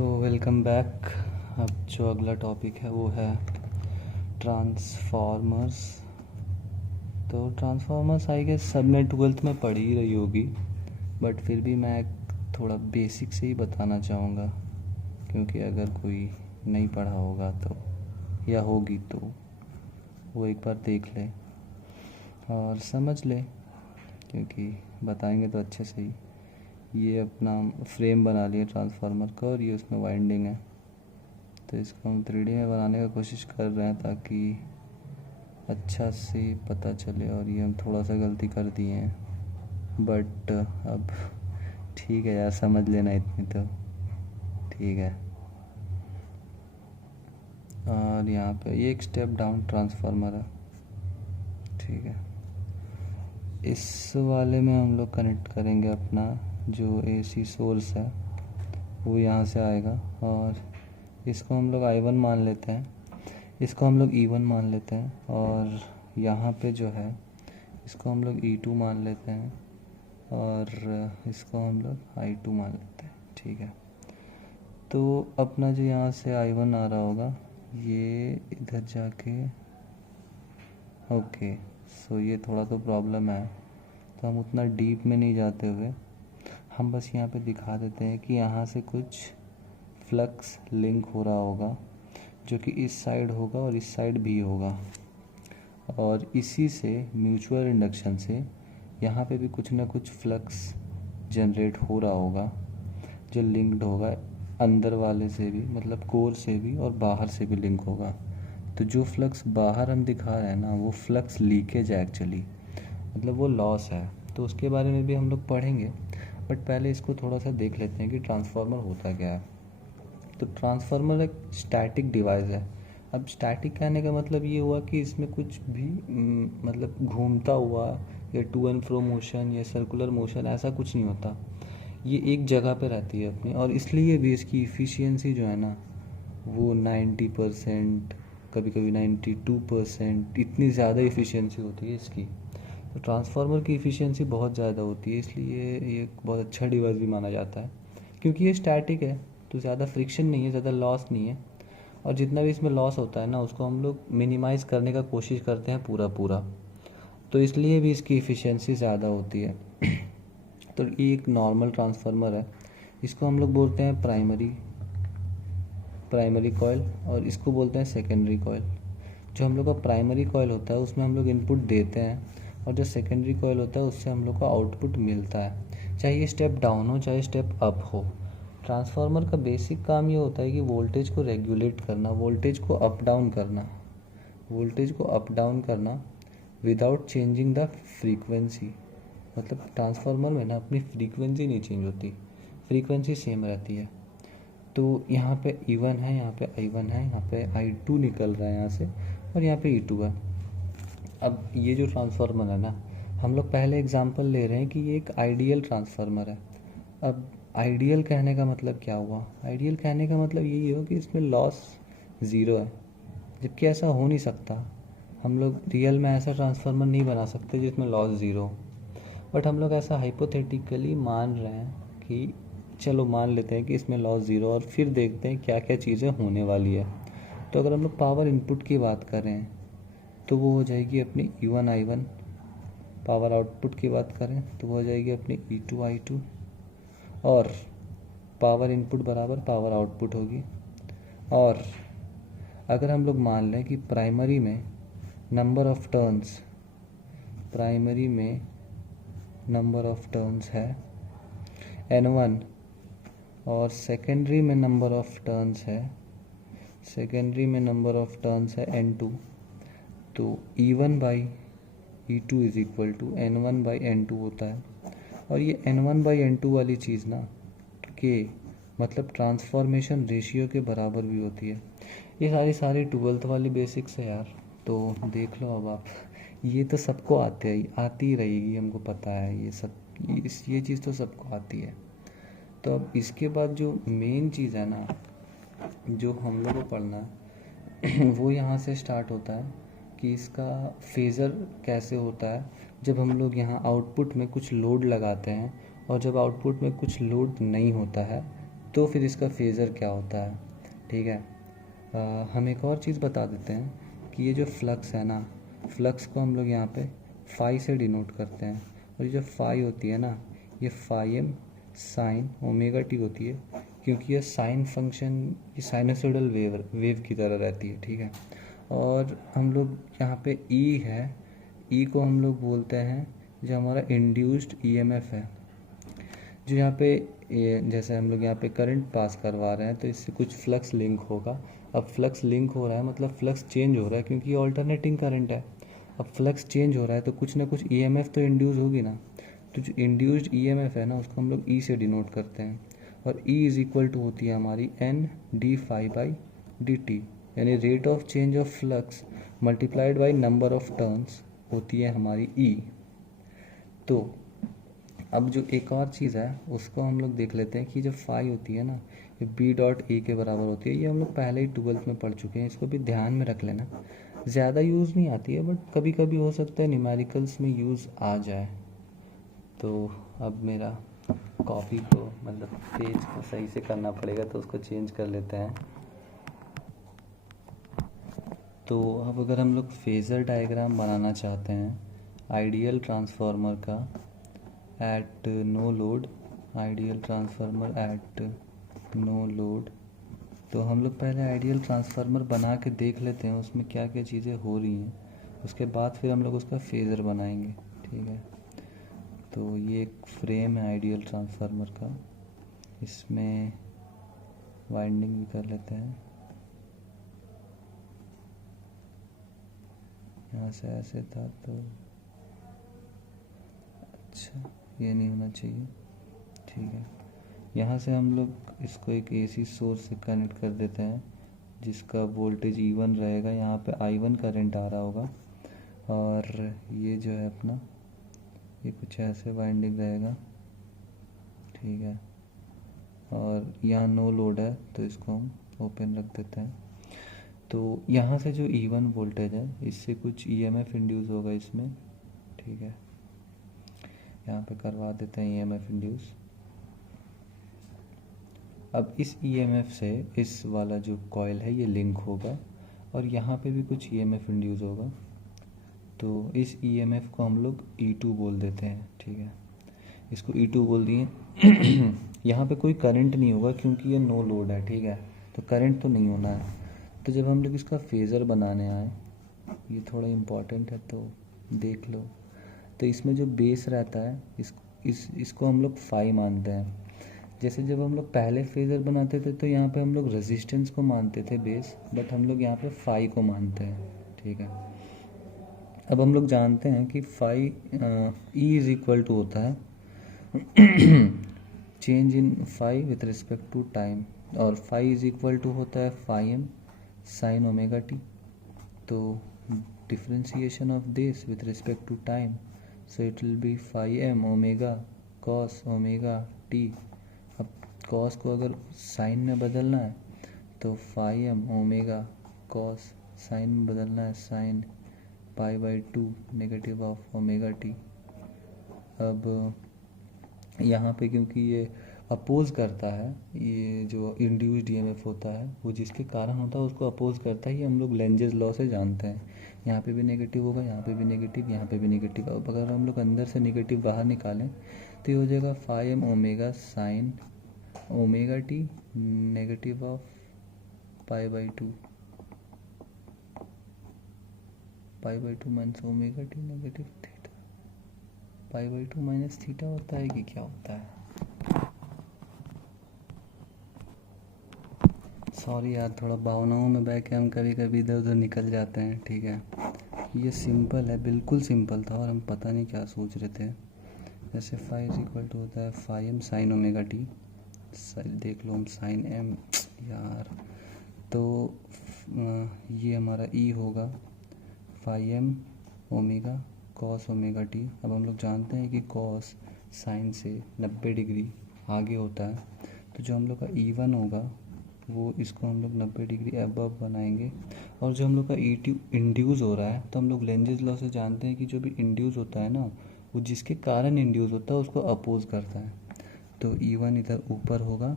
तो welcome back. अब जो अगला टॉपिक है वो है ट्रांसफॉर्मर्स। तो ट्रांसफॉर्मर्स आई गेस सब ने ट्वेल्थ में पढ़ी ही रही होगी, बट फिर भी मैं थोड़ा बेसिक से ही बताना चाहूँगा, क्योंकि अगर कोई नहीं पढ़ा होगा तो या होगी तो वो एक बार देख ले और समझ ले, क्योंकि बताएंगे तो अच्छे से ही। ये अपना फ्रेम बना लिया ट्रांसफार्मर का और ये उसमें वाइंडिंग है, तो इसको हम 3D में बनाने का कोशिश कर रहे हैं ताकि अच्छा से पता चले। और ये हम थोड़ा सा गलती कर दिए हैं, बट अब ठीक है यार, समझ लेना इतनी तो ठीक है। और यहाँ पे ये एक स्टेप डाउन ट्रांसफार्मर है, ठीक है। इस वाले में हम लोग कनेक्ट करेंगे अपना जो AC सोर्स है वो यहाँ से आएगा, और इसको हम लोग I1 मान लेते हैं, इसको हम लोग E1 मान लेते हैं, और यहाँ पे जो है इसको हम लोग E2 मान लेते हैं, और इसको हम लोग I2 मान लेते हैं, ठीक है। तो अपना जो यहाँ से I1 आ रहा होगा ये इधर जाके ओके। सो ये थोड़ा तो प्रॉब्लम है, तो हम उतना डीप में नहीं जाते हुए हम बस यहाँ पे दिखा देते हैं कि यहाँ से कुछ फ्लक्स लिंक हो रहा होगा जो कि इस साइड होगा और इस साइड भी होगा, और इसी से म्यूचुअल इंडक्शन से यहाँ पे भी कुछ ना कुछ फ्लक्स जनरेट हो रहा होगा जो लिंक्ड होगा अंदर वाले से भी, मतलब कोर से भी, और बाहर से भी लिंक होगा। तो जो फ्लक्स बाहर हम दिखा रहे हैं ना वो फ्लक्स लीकेज है एक्चुअली, मतलब वो लॉस है। तो उसके बारे में भी हम लोग पढ़ेंगे, बट पहले इसको थोड़ा सा देख लेते हैं कि ट्रांसफार्मर होता क्या है। तो ट्रांसफार्मर एक स्टैटिक डिवाइस है। अब स्टैटिक कहने का मतलब ये हुआ कि इसमें कुछ भी मतलब घूमता हुआ या टू एंड फ्रो मोशन या सर्कुलर मोशन ऐसा कुछ नहीं होता, ये एक जगह पे रहती है अपनी, और इसलिए भी इसकी इफ़िशियंसी जो है ना वो 90%, कभी कभी 92%, इतनी ज़्यादा इफ़िशियंसी होती है इसकी। तो ट्रांसफार्मर की इफ़िशियंसी बहुत ज़्यादा होती है, इसलिए ये एक बहुत अच्छा डिवाइस भी माना जाता है, क्योंकि ये स्टैटिक है तो ज़्यादा फ्रिक्शन नहीं है, ज़्यादा लॉस नहीं है, और जितना भी इसमें लॉस होता है ना उसको हम लोग मिनिमाइज़ करने का कोशिश करते हैं पूरा, तो इसलिए भी इसकी इफ़िशियंसी ज़्यादा होती है। तो ये एक नॉर्मल ट्रांसफार्मर है, इसको हम लोग बोलते हैं प्राइमरी कॉइल, और इसको बोलते हैं सेकेंडरी कॉइल। जो हम लोग का प्राइमरी कॉइल होता है उसमें हम लोग इनपुट देते हैं, और जो सेकेंडरी कॉइल होता है उससे हम लोग को आउटपुट मिलता है, चाहे ये स्टेप डाउन हो चाहे स्टेप अप हो। ट्रांसफार्मर का बेसिक काम ये होता है कि वोल्टेज को रेगुलेट करना, वोल्टेज को अप डाउन करना विदाउट चेंजिंग द फ्रीक्वेंसी। मतलब ट्रांसफार्मर में ना अपनी फ्रीक्वेंसी नहीं चेंज होती, फ्रीक्वेंसी सेम रहती है। तो यहाँ पे E1 है, यहाँ पे I1 है, यहाँ पे I2 निकल रहा है यहाँ से, और यहाँ पे E2 है। अब ये जो ट्रांसफार्मर है ना, हम लोग पहले एग्जांपल ले रहे हैं कि ये एक आइडियल ट्रांसफार्मर है। अब आइडियल कहने का मतलब क्या हुआ? आइडियल कहने का मतलब यही हो कि इसमें लॉस ज़ीरो है, जबकि ऐसा हो नहीं सकता। हम लोग रियल में ऐसा ट्रांसफार्मर नहीं बना सकते जिसमें लॉस ज़ीरो, बट हम लोग ऐसा हाइपोथेटिकली मान रहे हैं कि चलो मान लेते हैं कि इसमें लॉस ज़ीरो, और फिर देखते हैं क्या क्या चीज़ें होने वाली है। तो अगर हम लोग पावर इनपुट की बात कर रहे हैं तो वो हो जाएगी अपनी E1 I1, पावर आउटपुट की बात करें तो वो हो जाएगी अपनी E2 I2, और पावर इनपुट बराबर पावर आउटपुट होगी। और अगर हम लोग मान लें कि प्राइमरी में नंबर ऑफ टर्न्स है N1, और सेकेंडरी में नंबर ऑफ टर्न्स है N2, तो E1 by E2 is equal to N1 by N2 होता है। और ये N1 बाई N2 वाली चीज़ ना के मतलब ट्रांसफॉर्मेशन रेशियो के बराबर भी होती है। ये सारी ट्वेल्थ वाली बेसिक्स है यार, तो देख लो अब आप, ये तो सबको आती ही रहेगी, हमको पता है ये सब, ये चीज़ तो सबको आती है। तो अब इसके बाद जो मेन चीज़ है ना जो हम लोग को पढ़ना है वो यहाँ से स्टार्ट होता है कि इसका फेज़र कैसे होता है। जब हम लोग यहाँ आउटपुट में कुछ लोड लगाते हैं और जब आउटपुट में कुछ लोड नहीं होता है तो फिर इसका फेज़र क्या होता है, ठीक है। हम एक और चीज़ बता देते हैं कि ये जो फ्लक्स है ना, फ्लक्स को हम लोग यहाँ पे फाई से डिनोट करते हैं, और ये जो फाई होती है ना, ये phi M sine omega t होती है, क्योंकि ये साइन फंक्शन ये साइनसोइडल वेव की तरह रहती है, ठीक है। और हम लोग यहाँ पे ई है, ई को हम लोग बोलते हैं जो हमारा इंड्यूस्ड ईएमएफ है, जो यहाँ पे जैसे हम लोग यहाँ पे करंट पास करवा रहे हैं तो इससे कुछ फ्लक्स लिंक होगा। अब फ्लक्स लिंक हो रहा है मतलब फ्लक्स चेंज हो रहा है, क्योंकि ये ऑल्टरनेटिंग करंट है। अब फ्लक्स चेंज हो रहा है तो कुछ ना कुछ ईएमएफ तो इंड्यूस होगी ना, तो जो इंड्यूस्ड ईएमएफ है ना उसको हम लोग ई से डिनोट करते हैं, और ई इज इक्वल टू होती है हमारी N D phi by D T, यानी rate of change of flux multiplied by number of turns होती है हमारी ई। तो अब जो एक और चीज़ है उसको हम लोग देख लेते हैं कि जो फाई होती है ना, ये बी डॉट ए के बराबर होती है। ये हम लोग पहले ही 12th में पढ़ चुके हैं, इसको भी ध्यान में रख लेना। ज़्यादा यूज़ नहीं आती है, बट कभी कभी हो सकता है न्यूमेरिकल्स में यूज़ आ जाए। तो अब मेरा कॉपी को मतलब पेज को सही से करना पड़ेगा, तो उसको चेंज कर लेते हैं। तो अब अगर हम लोग फेज़र डायग्राम बनाना चाहते हैं आइडियल ट्रांसफार्मर का at no load, ideal transformer at no load, तो हम लोग पहले आइडियल ट्रांसफार्मर बना के देख लेते हैं उसमें क्या क्या चीज़ें हो रही हैं, उसके बाद फिर हम लोग उसका फेज़र बनाएंगे, ठीक है। तो ये एक फ्रेम है आइडियल ट्रांसफार्मर का, इसमें वाइंडिंग भी कर लेते हैं, यहाँ से ऐसे था तो अच्छा ये नहीं होना चाहिए, ठीक है। यहाँ से हम लोग इसको एक एसी सोर्स से कनेक्ट कर देते हैं जिसका वोल्टेज E1 रहेगा, यहाँ पे I1 करंट आ रहा होगा, और ये जो है अपना ये कुछ ऐसे वाइंडिंग रहेगा, ठीक है। और यहाँ नो लोड है तो इसको हम ओपन रख देते हैं। तो यहाँ से जो E1 वोल्टेज है इससे कुछ EMF इंड्यूस होगा इसमें, ठीक है। यहाँ पे करवा देते हैं EMF इंड्यूस। अब इस EMF से इस वाला जो कॉइल है ये लिंक होगा, और यहाँ पे भी कुछ EMF इंड्यूस होगा, तो इस EMF को हम लोग E2 बोल देते हैं, ठीक है। इसको E2 बोल दिए। यहाँ पे कोई करंट नहीं होगा क्योंकि ये नो लोड है, ठीक है, तो करंट तो नहीं होना है। तो जब हम लोग इसका फेज़र बनाने आए, ये थोड़ा इम्पॉर्टेंट है तो देख लो, तो इसमें जो बेस रहता है इसको हम लोग फाई मानते हैं। जैसे जब हम लोग पहले फेज़र बनाते थे तो यहाँ पे हम लोग रेजिस्टेंस को मानते थे बेस, बट हम लोग यहाँ पे फाई को मानते हैं, ठीक है। अब हम लोग जानते हैं कि phi e is equal to होता है change in phi with respect to time, और फाई इज इक्वल टू होता है phi M sine omega T. तो differentiation of this with respect to time, so it will be phi M omega cos omega T. अब cos को अगर sine में बदलना है तो phi M omega cos, sine में बदलना है sine pi by 2 negative of omega T. अब यहाँ पे क्योंकि ये अपोज करता है, ये जो इंड्यूस्ड ईएमएफ होता है वो जिसके कारण होता है उसको अपोज करता है, ये हम लोग लेंजेस लॉ से जानते हैं। यहाँ पे भी नेगेटिव होगा, यहाँ पे भी नेगेटिव, यहाँ पे भी नेगेटिव। अब अगर हम लोग अंदर से नेगेटिव बाहर निकालें तो ये हो जाएगा phi M omega sine omega t negative of pi by 2, pi by 2 minus omega t negative theta, pi by 2 minus theta होता है कि क्या होता है, सॉरी यार, थोड़ा भावनाओं में बह के हम कभी कभी इधर उधर निकल जाते हैं, ठीक है। ये सिंपल है, बिल्कुल सिंपल था, और हम पता नहीं क्या सोच रहे थे। जैसे फाई इज इक्वल टू होता है phi M sine omega t, देख लो हम साइन एम यार, तो ये हमारा ई होगा phi M omega cos omega T. अब हम लोग जानते हैं कि कॉस साइन से 90 डिग्री आगे होता है, तो जो हम लोग का E1 होगा वो इसको हम लोग 90 डिग्री अबव बनाएंगे। और जो हम लोग का E2 इंड्यूस हो रहा है, तो हम लोग लेंजेस लॉ से जानते हैं कि जो भी इंड्यूस होता है ना वो जिसके कारण इंड्यूस होता है उसको अपोज करता है, तो E1 इधर ऊपर होगा